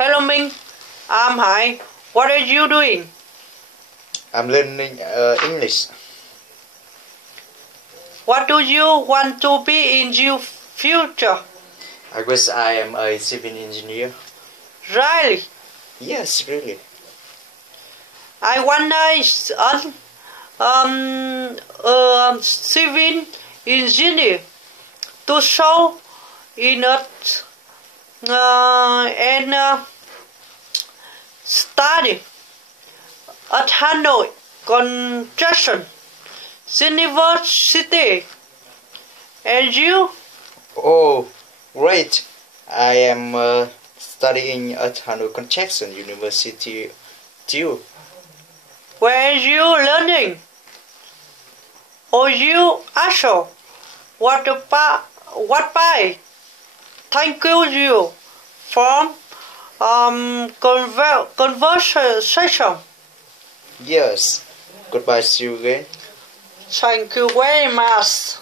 Hello Minh, I'm Hai. What are you doing? I'm learning English. What do you want to be in your future? I guess I am a civil engineer. Really? Yes, really. I wonder civil engineer to show in it and study at Hanoi Construction University. And you? Oh, great. I am studying at Hanoi Construction University too. Where are you learning? Or you also? What by? Thank you from conversation. Yes. Goodbye, see you again. Thank you very much.